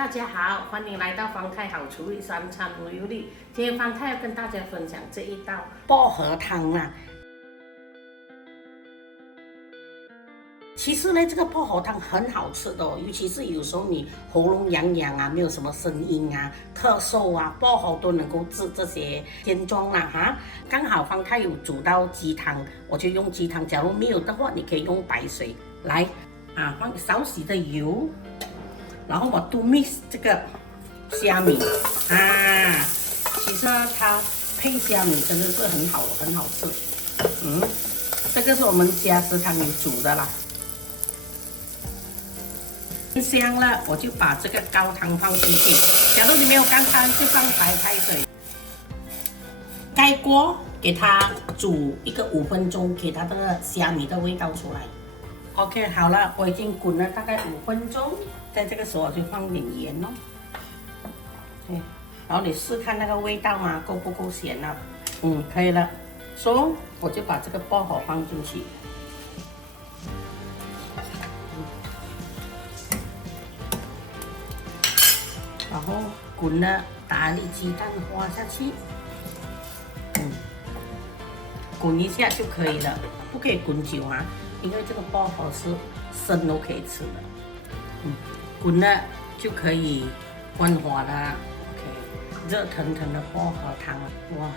大家好，欢迎来到方太好厨艺三餐无忧虑。今天方太要跟大家分享这一道薄荷汤啊。其实呢，这个薄荷汤很好吃的哦，尤其是有时候你喉咙痒痒啊，没有什么声音啊，咳嗽啊，薄荷都能够治这些症状啦哈。刚好方太有煮到鸡汤，我就用鸡汤。假如没有的话，你可以用白水来啊，放少许的油。然后我都 mix 这个虾米啊，其实它配虾米真的是很好吃。这个是我们家食堂里煮的啦。香了，我就把这个高汤放进去。假如你没有高汤，就放白开水，盖锅给它煮5分钟，给它这个虾米的味道出来。OK， 好了，我已经滚了大概5分钟，在这个时候我就放点盐哦。OK， 然后你试看那个味道嘛，够不够咸了？可以了。所以我就把这个薄荷放进去。然后滚了，打粒鸡蛋花下去。滚一下就可以了，不可以滚久啊。因为这个薄荷是生都可以吃的，滚了就可以关火了。OK， 热腾腾的薄荷汤，哇，